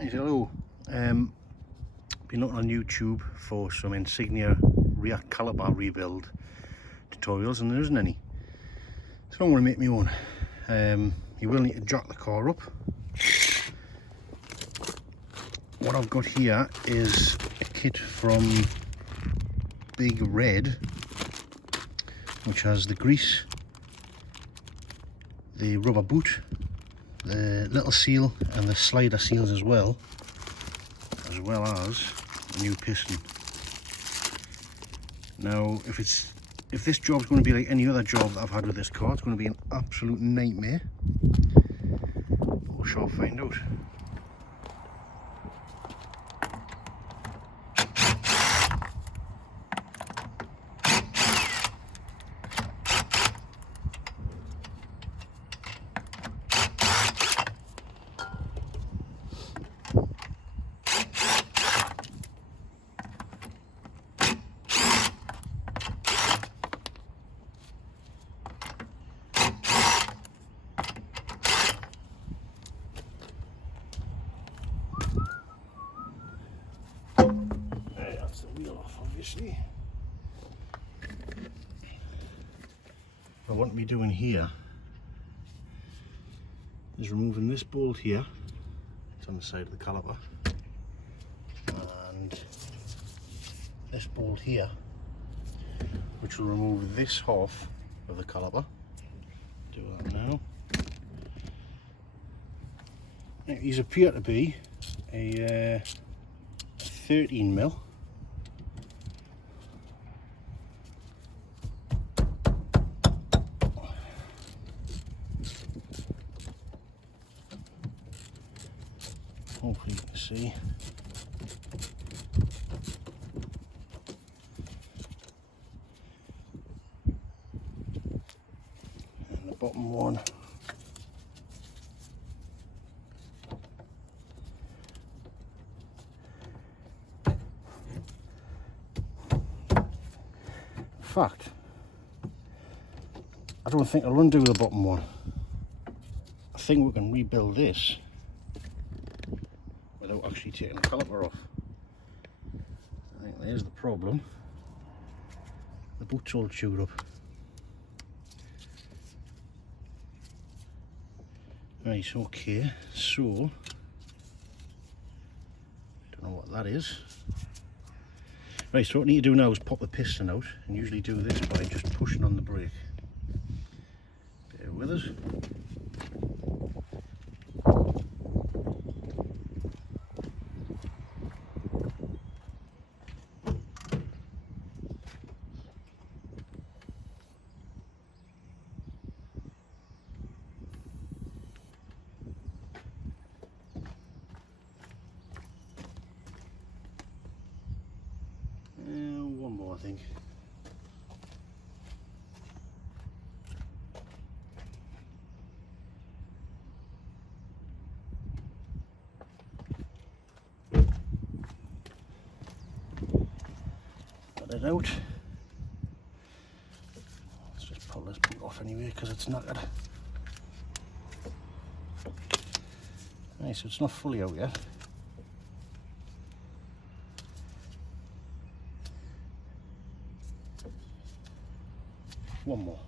Right, hello. Been looking on YouTube for some Insignia rear caliper rebuild tutorials and there isn't any. So I'm going to make my own. You will need to jack the car up. What I've got here is a kit from Big Red, which has the grease, the rubber boot, the little seal and the slider seals as well as a new piston. Now if this job's going to be like any other job that I've had with this car, it's going to be an absolute nightmare. We shall find out. That's the wheel off, obviously. What I want to be doing here is removing this bolt here. It's on the side of the caliper, and this bolt here, which will remove this half of the caliper. Do that now. Now, these appear to be a 13mm. Hopefully you can see. And the bottom one in fact, I don't think I'll undo the bottom one. I think we can rebuild this without actually taking the caliper off. I think there's the problem. The boot's all chewed up. Right, okay, so don't know what that is. Right, so what I need to do now is pop the piston out, and usually do this by just pushing on the brake. Bear with us. One more, I think. Got it out. Let's just pull this boot off anyway because it's knackered. Right, so it's not fully out yet. One more.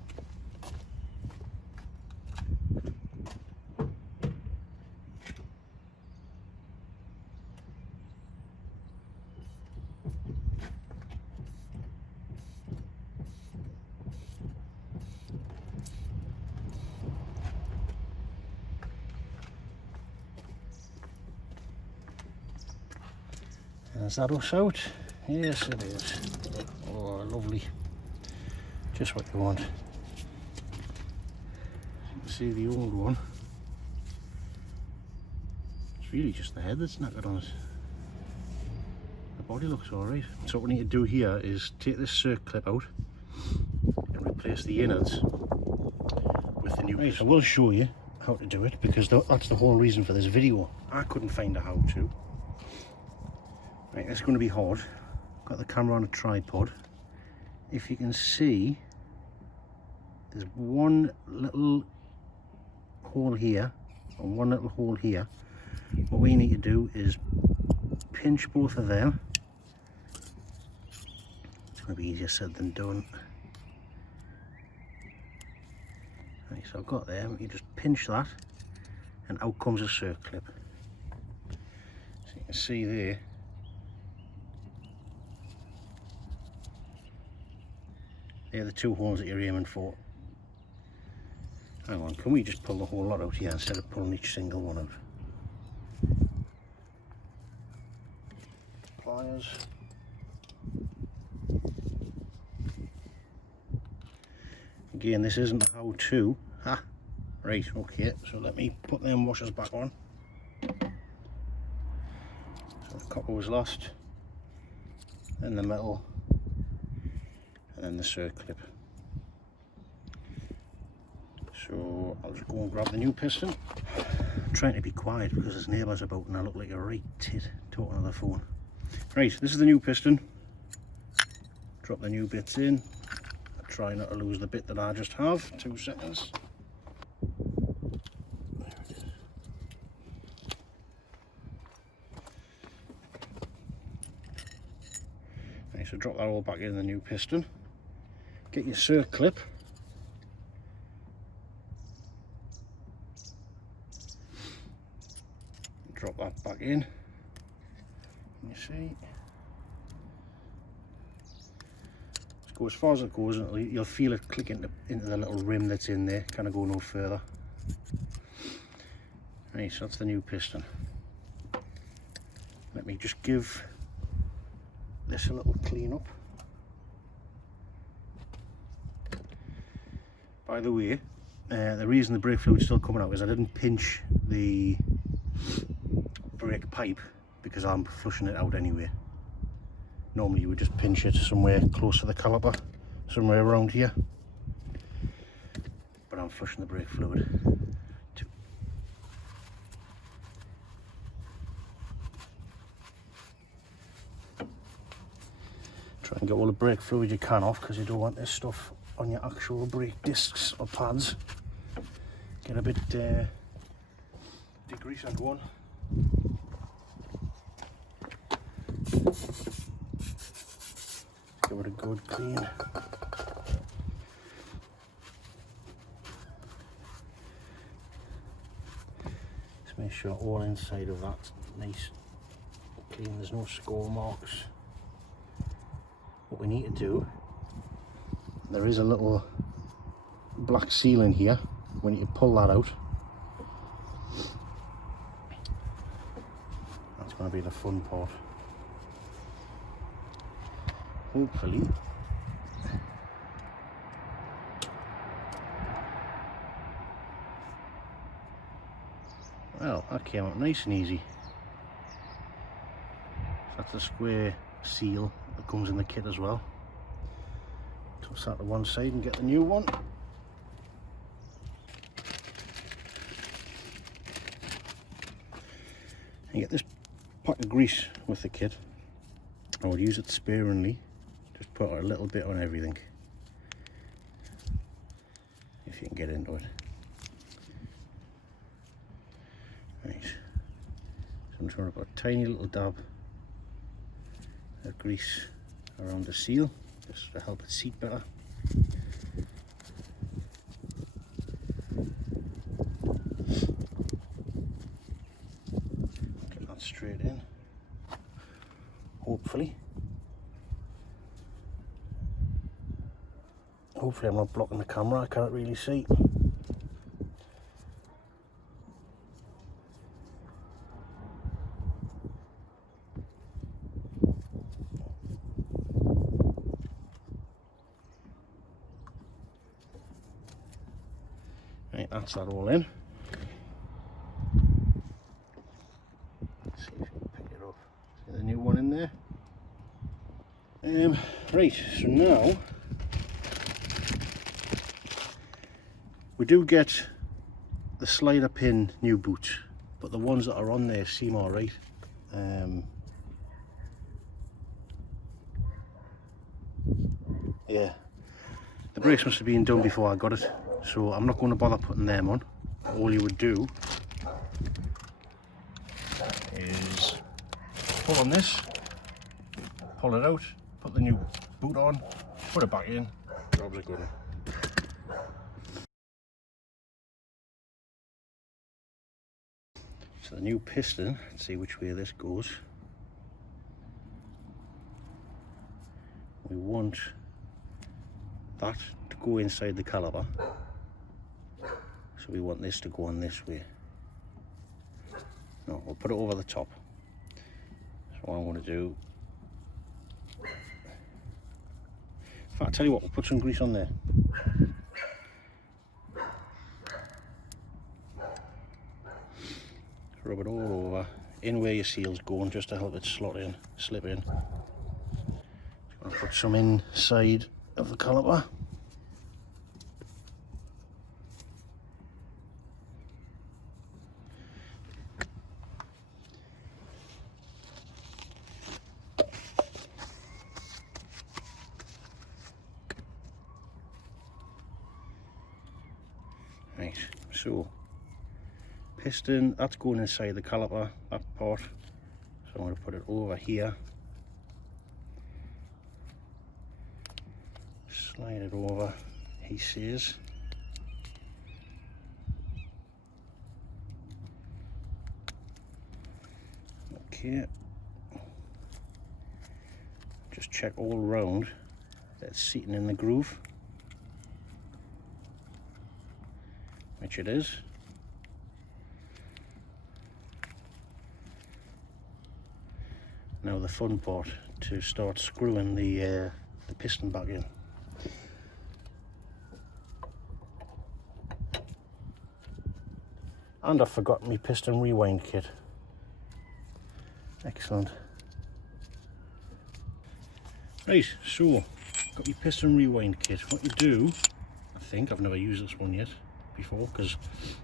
Is that us out? Yes, it is. Oh, lovely. Just what you want. As you can see, the old one, it's really just the head that's knackered on it. The body looks alright. So what we need to do here is take this circ clip out and replace the innards with the new piece. I will show you how to do it because that's the whole reason for this video. I couldn't find a how to. Right, it's going to be hard. Got the camera on a tripod. If you can see, there's one little hole here and one little hole here what we need to do is pinch both of them. It's going to be easier said than done. Right, so I've got them. You just pinch that and out comes a circlip. So you can see there, they're the two holes that you're aiming for. Hang on, can we just pull the whole lot out here instead of pulling each single one out? Pliers. Again, this isn't a how-to. Right, okay, so let me put them washers back on. So the copper was lost, then the metal, and then the circlip. So I'll just go and grab the new piston. I'm trying to be quiet because there's neighbours about and I look like a right tit talking on the phone. Right, this is the new piston. Drop the new bits in. I try not to lose the bit that I just have. 2 seconds. There it is. Right, so drop that all back in the new piston. Get your circlip. Drop that back in. You see, just go as far as it goes, and you'll feel it click into the little rim that's in there. Kind of go no further. Right, so that's the new piston. Let me just give this a little clean up. By the way, the reason the brake fluid's still coming out is I didn't pinch the brake pipe because I'm flushing it out anyway. Normally you would just pinch it somewhere close to the caliper, somewhere around here, but I'm flushing the brake fluid too. Try and get all the brake fluid you can off because you don't want this stuff on your actual brake discs or pads. Get a bit degreaser going. Give it a good clean. Just make sure all inside of that's nice clean, there's no score marks. What we need to do, there is a little black seal in here. When you pull that out, that's going to be the fun part. Hopefully well, that came out nice and easy. That's a square seal that comes in the kit as well. Toss that to one side and get the new one. And get this pack of grease with the kit. I would use it sparingly. Just put a little bit on everything, if you can get into it. Right, so I'm just going to put a tiny little dab of grease around the seal, just to help it seat better. Get that straight in, hopefully. Hopefully I'm not blocking the camera, I can't really see. Right, that's that all in. Let's see if you can pick it up. See the new one in there. Right, so now we do get the slider pin new boots, but the ones that are on there seem alright. Yeah, the brakes must have been done before I got it, so I'm not going to bother putting them on. All you would do pull on this, pull it out, put the new boot on, put it back in, job's a good one. So the new piston, let's see which way this goes. We want that to go inside the caliper, so we want this to go on this way. No, we'll put it over the top. So what I'm going to do, in fact, I'll tell you what, we'll put some grease on there. Rub it all over, in where your seal's going, just to help it slip in. Just going to put some inside of the caliper. Right, so piston, that's going inside the caliper, that part. So I'm going to put it over here. Slide it over, he says. Okay. Just check all round that it's seating in the groove, which it is. Now the fun part, to start screwing the piston back in. And I forgot my piston rewind kit. Excellent. Right, so got my piston rewind kit. What you do, I think, I've never used this one yet before, because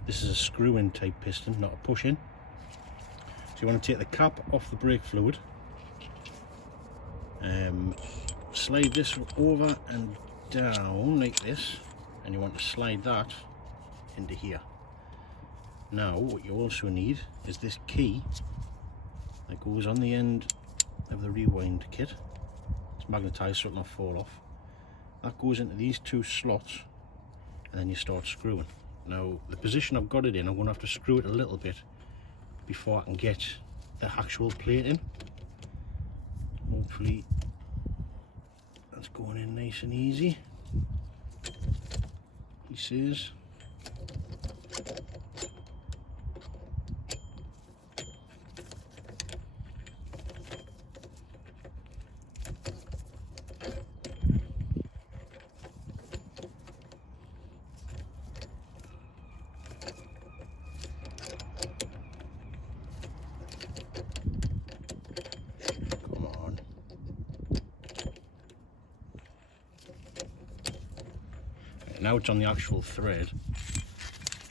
this is a screw-in type piston, not a push-in. So you want to take the cap off the brake fluid, slide this over and down like this, and you want to slide that into here. Now what you also need is this key that goes on the end of the rewind kit. It's magnetized so it'll not fall off. That goes into these two slots, and then you start screwing. Now the position I've got it in, I'm going to have to screw it a little bit before I can get the actual plate in. Hopefully that's going in nice and easy, he says. Now it's on the actual thread,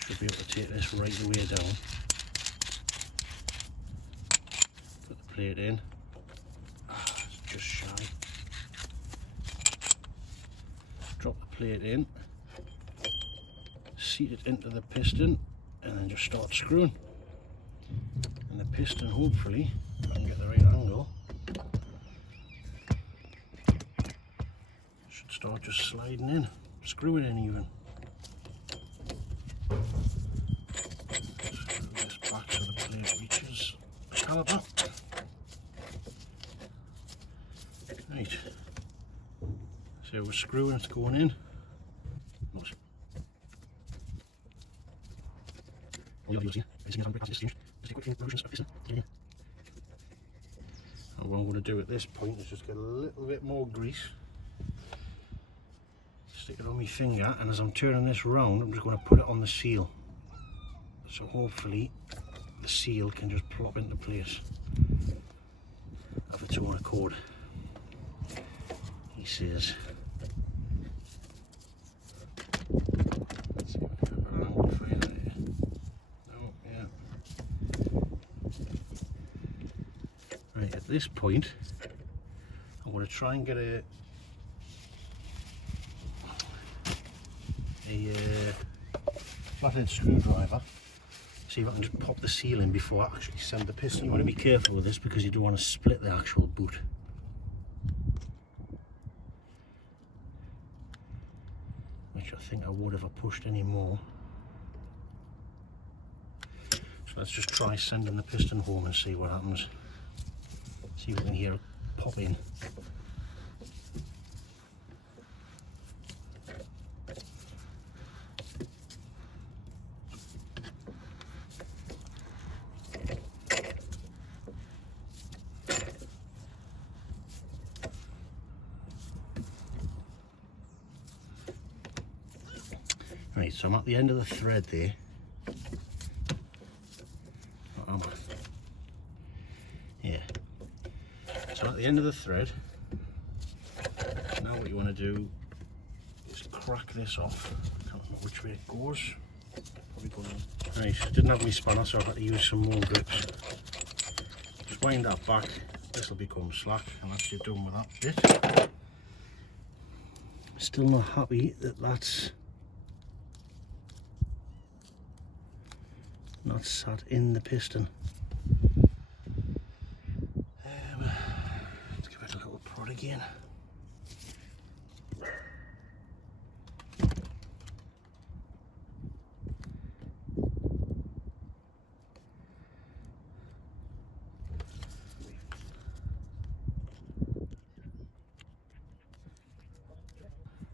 should be able to take this right the way down. Put the plate in. It's just shy. Drop the plate in, seat it into the piston, and then just start screwing. And the piston, hopefully, if I can get the right angle, should start just sliding in. Screw it in even. Screw this back so the plate reaches the caliper. Right. So we're screwing, it's going in. What I'm going to do at this point is just get a little bit more grease. Stick it on my finger, and as I'm turning this round, I'm just going to put it on the seal. So hopefully the seal can just plop into place of its own accord, he says. Let's see if I can get an angle for you there. No, yeah. Right, at this point, I'm going to try and get a flathead screwdriver. See see if I can just pop the seal in before I actually send the piston. You want to be careful with this because you don't want to split the actual boot. Which I think I would if I pushed any more. So let's just try sending the piston home and see what happens. See if we can hear it pop in. Right, so I'm at the end of the thread there. What am I? Yeah. So at the end of the thread, now what you want to do is crack this off. I can't remember which way it goes. Probably going on. Right, I didn't have any spanner, so I had to use some more grips. Just wind that back. This will become slack, and that's you done with that bit. Still not happy that that's not sat in the piston. Let's give it a little prod again.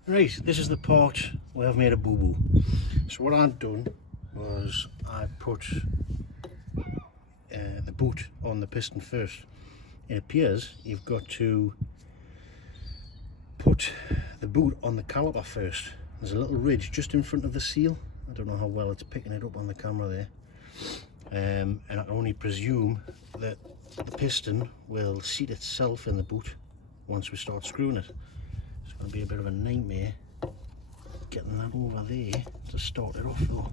Right, this is the part where I've made a boo-boo. So what I've done was I put the boot on the piston first. It appears you've got to put the boot on the caliper first. There's a little ridge just in front of the seal. I don't know how well it's picking it up on the camera there. And I can only presume that the piston will seat itself in the boot once we start screwing it. It's going to be a bit of a nightmare getting that over there to start it off though.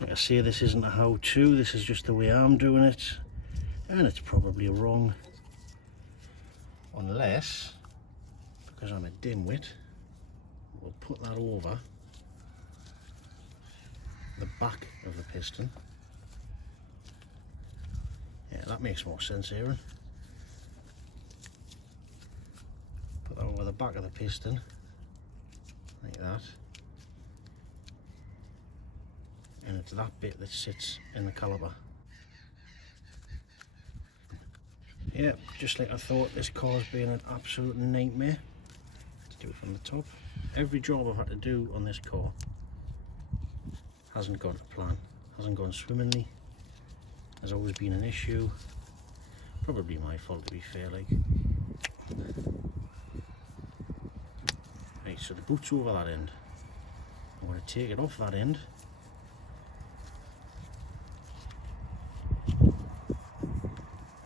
Like I say, this isn't a how-to, this is just the way I'm doing it, and it's probably wrong, unless, because I'm a dimwit, we'll put that over the back of the piston. Yeah, that makes more sense, Aaron. Put that over the back of the piston, like that. And it's that bit that sits in the caliper. Yeah, just like I thought, this car's been an absolute nightmare. Let's do it from the top. Every job I've had to do on this car hasn't gone to plan, hasn't gone swimmingly. There's always been an issue. Probably my fault, to be fair, like. Right, so the boot's over that end. I'm going to take it off that end.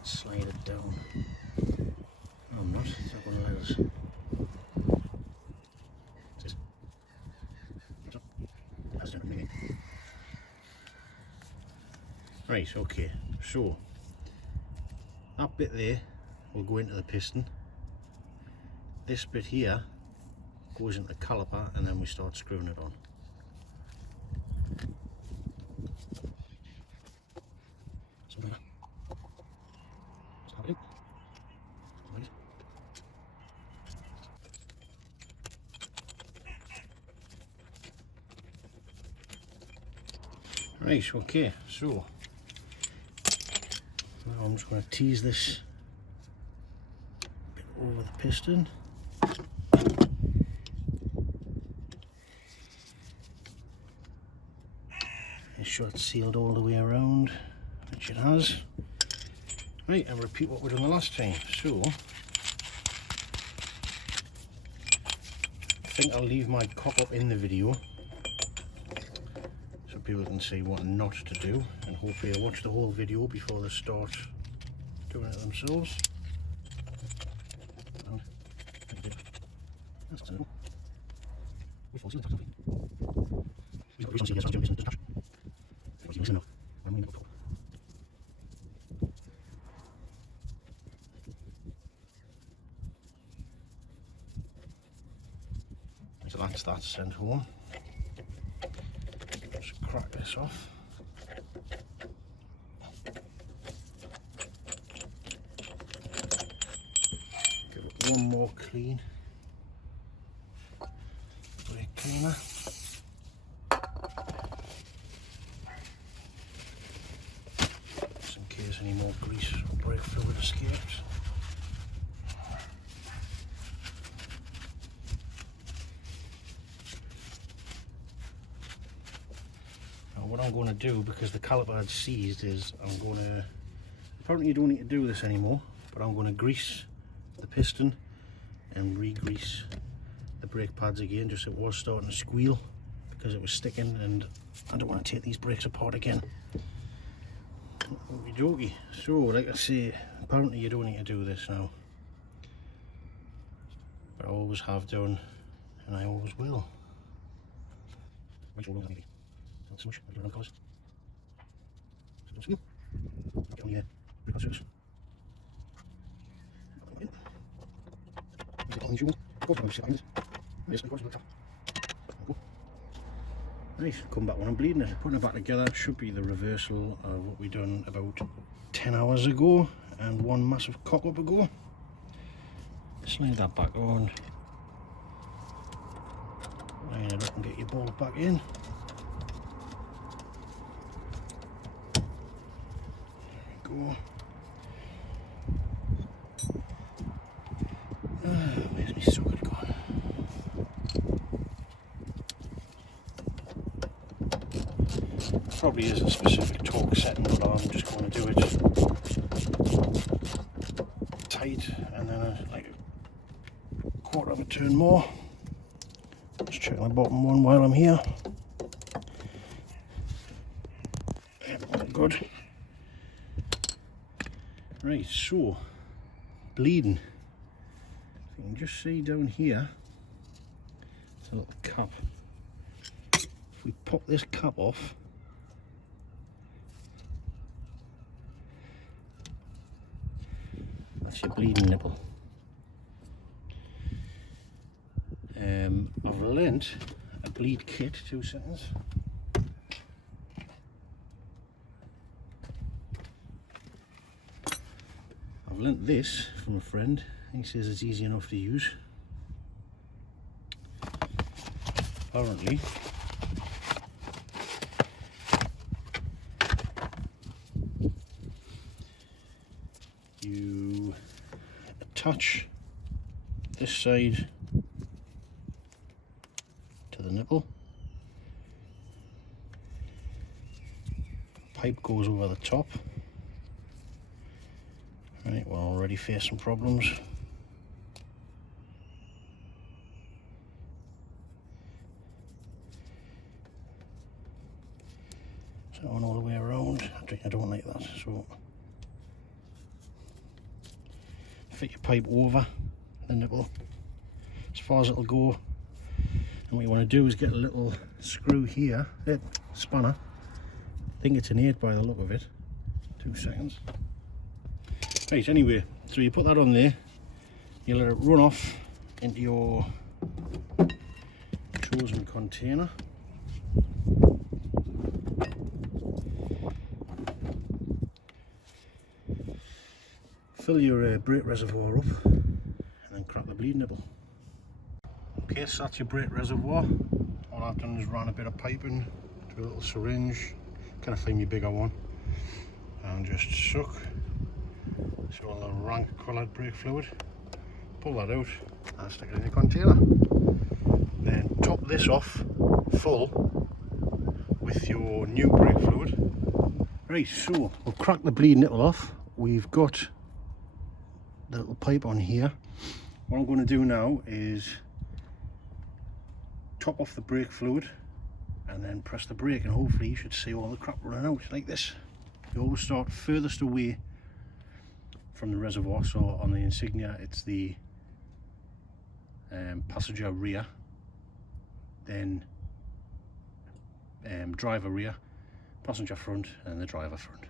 Slide it down. No, I'm not. It's not going to let us. Right, okay. So that bit there will go into the piston. This bit here goes into the caliper, and then we start screwing it on. Right, okay, so now I'm just going to tease this bit over the piston. Make sure it's sealed all the way around, which it has. Right, and repeat what we done the last time. So I think I'll leave my cock up in the video so people can see what not to do, and hopefully they'll watch the whole video before they start doing it themselves. So that's that sent home. Just crack this off. one more clean brake cleaner. Just in case any more grease or brake fluid escapes. What I'm going to do, because the caliper had seized, is I'm going to, apparently you don't need to do this anymore, but I'm going to grease the piston and re-grease the brake pads again, just it was starting to squeal because it was sticking, and I don't want to take these brakes apart again. Okie dokie. So like I say, apparently you don't need to do this now, but I always have done and I always will. So much, I don't know colours. Get on the brake surface. Nice, come back when I'm bleeding it. Putting it back together should be the reversal of what we done about 10 hours ago and one massive cock up ago. Slide that back on. Line it up and get your bolt back in. Go. Where's my socket gone? Probably is a specific torque setting, but I'm just going to do it tight and then like a quarter of a turn more. Just check the bottom one while I'm here. Good. Right, so bleeding. You can just see down here, it's a little cap. If we pop this cap off, that's your bleeding nipple. I've lent a bleed kit, 2 seconds. I've lent this from a friend. He says it's easy enough to use. Apparently, you attach this side to the nipple. Pipe goes over the top. Right, we're already facing problems. So on all the way around. I don't like that. So fit your pipe over the nipple as far as it'll go. And what you want to do is get a little screw here, spanner. I think it's an 8 by the look of it. 2 seconds. Right, anyway, so you put that on there, you let it run off into your chosen container. Fill your brake reservoir up and then crack the bleed nipple. Okay, so that's your brake reservoir. All I've done is run a bit of piping to a little syringe, kind of find me bigger one, and just suck. So all the rank coloured brake fluid, pull that out and stick it in your container. Then top this off full with your new brake fluid. Right, so we'll crack the bleed nipple off. We've got the little pipe on here. What I'm going to do now is top off the brake fluid and then press the brake, and hopefully you should see all the crap running out like this. You always start furthest away from the reservoir. So on the insignia it's the passenger rear, then driver rear, passenger front, and the driver front.